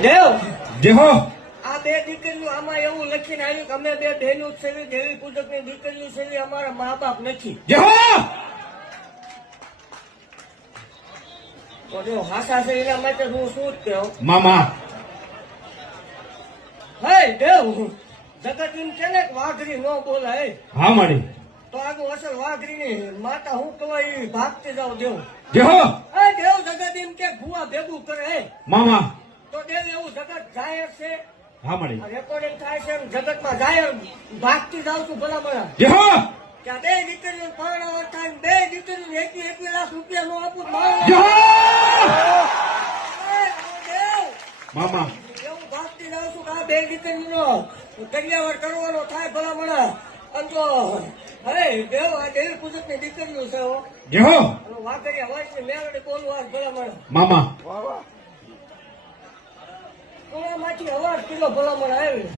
દેવ જે હો આ બે દીકરીઓ આમાં એવું લખીને આવ્યું કે અમે બે બહેનું જ છે, દેવી પૂજક ની દીકરીઓ છે, અમારા મા બાપ નથી. જે હો તો જો હાસા છે એના માટે હું શું જ કહું. મામા હે દેવ જગત એમ કે ને કે વાઘરી ન બોલાય, હા માડી તો આગળ અસલ વાઘરી ની માતા હું કહેવાય ઈ ભાગતી જાવ દેવ. જે હો હે દેવ જગત એમ કે ભૂવા ભેગું કરે હે, મામા તો દેવ એવું જગત જાહેર છે, હા માડી રેકોર્ડિંગ થાય છે જગતમાં જાહેર ભાગતી જાવ છું ભલા જે હો કે આ બે દીકરીઓ પરણાવવા થાય ને બે દીકરીઓ 21 લાખ રૂપિયા નો આપું મારો જે હો દેવ મામા એવું ભાગતી જાઉં છું કે આ બે દીકરીનો કન્યાવર કરવાનો થાય ભલામણા. આમ તો હવે દેવ આ દેવી પૂજક ની દીકરીઓ છે હો. જે હો વાઘરી અવાજ ની મેળવણી બોલવા ભલામણા મામા માંથી અવાજ કિલો ભલામણ આવે.